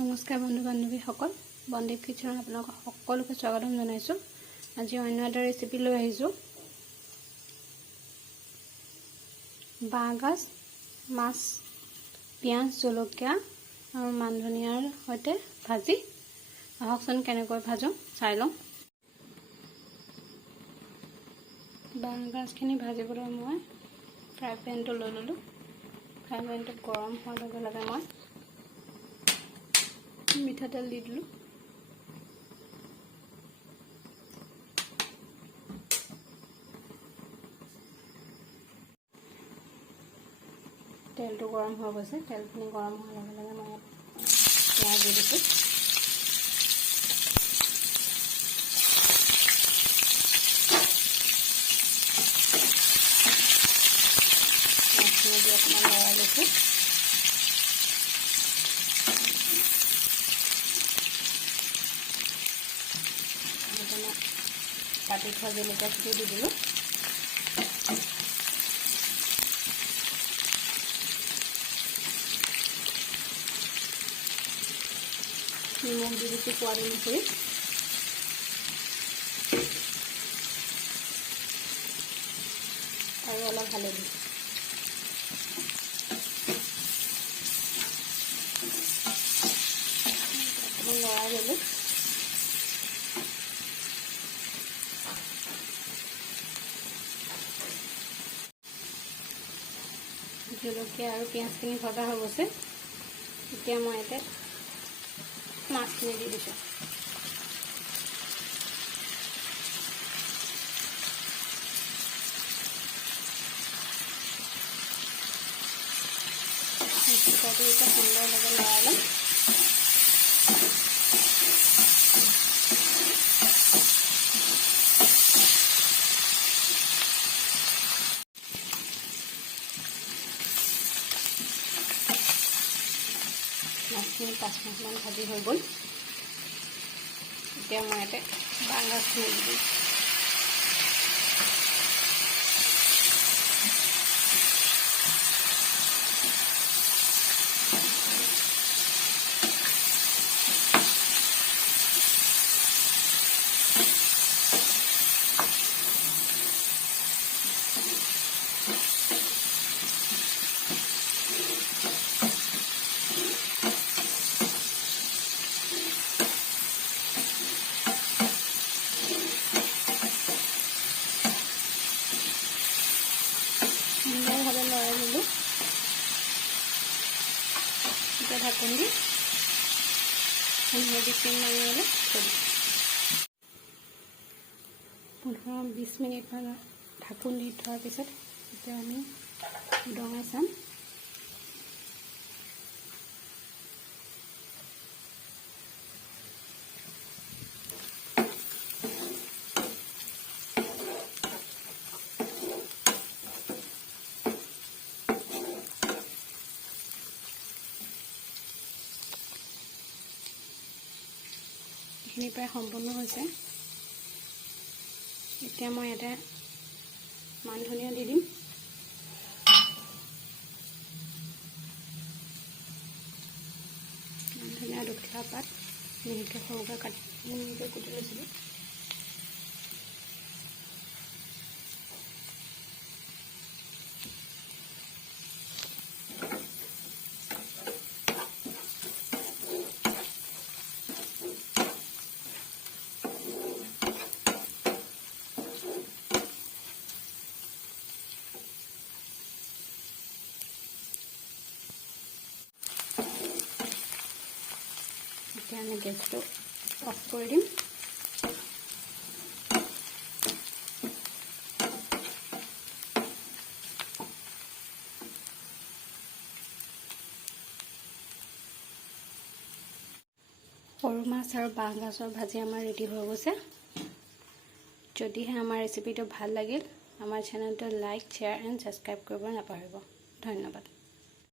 নমস্কাৰ বন্ধু বান্ধৱীসকল, বনদীপ কিচেনত আপোনালোকক সকলোকে স্বাগতম জনাইছোঁ। আজি অন্য এটা ৰেচিপি লৈ আহিছোঁ। বাঁহগাজ, মাছ, পিঁয়াজ, জলকীয়া আৰু মান ধনিয়াৰ সৈতে ভাজি। আহকচোন কেনেকৈ ভাজোঁ চাই লওঁ। বাঁহগাজখিনি ভাজিবলৈ মই ফ্ৰাই পেনটো লৈ ল'লোঁ। ফ্ৰাই পেনটো গৰম হোৱাৰ লগে লগে মই মিঠাতেল দি দিলোঁ। তেলটো গৰম হৈ গৈছে। তেলখিনি গৰম হোৱাৰ লগে লগে মই পিঁয়াজ দি দিছোঁ। পিঁয়াজখিনি দি অকণমান লৰাই লৈছোঁ। কাটি থোৱা জলকীয়াখিনি দি দিলোঁ। নিমখ দি দিছোঁ সোৱাদ অনুসৰি। আৰু অলপ হালধি। অকণমান লৰাই ল'লোঁ। জলকীয়া আৰু পিঁয়াজখিনি ভজা হৈ গৈছে। এতিয়া মই ইয়াতে মাছখিনি দি দিছোঁ। মাছটো এতিয়া সুন্দৰভাৱে লৰাই ল'ম। মাছখিনি 5 মিনিটমান ভাজি হৈ গ'ল। এতিয়া মই ইয়াতে বাঁহগাজখিনি দি দিম। সুন্দৰভাৱে লৰাই দিলোঁ। এতিয়া ঢাকোন দি 15-20 মিনিটমানলৈ থৈ দিম। 15-20 মিনিটমান ঢাকোন দি থোৱাৰ পিছত এতিয়া আমি উদঙাই চাম। এইখিনি প্ৰায় সম্পূৰ্ণ হৈছে। এতিয়া মই ইয়াতে মান ধনিয়া দি দিম। মান ধনিয়া 2 পাত মিহিকৈ সৰুকৈ কুটি লৈছিলোঁ। এতিয়া আমি গেছটো অফ কৰি দিম। সৰু মাছ আৰু বাঁহগাজৰ ভাজি আমাৰ ৰেডি হৈ গৈছে। যদিহে আমাৰ ৰেচিপিটো ভাল লাগিল, আমাৰ চেনেলটো লাইক, শ্বেয়াৰ এণ্ড ছাবস্ক্ৰাইব কৰিব নাপাহৰিব। ধন্যবাদ।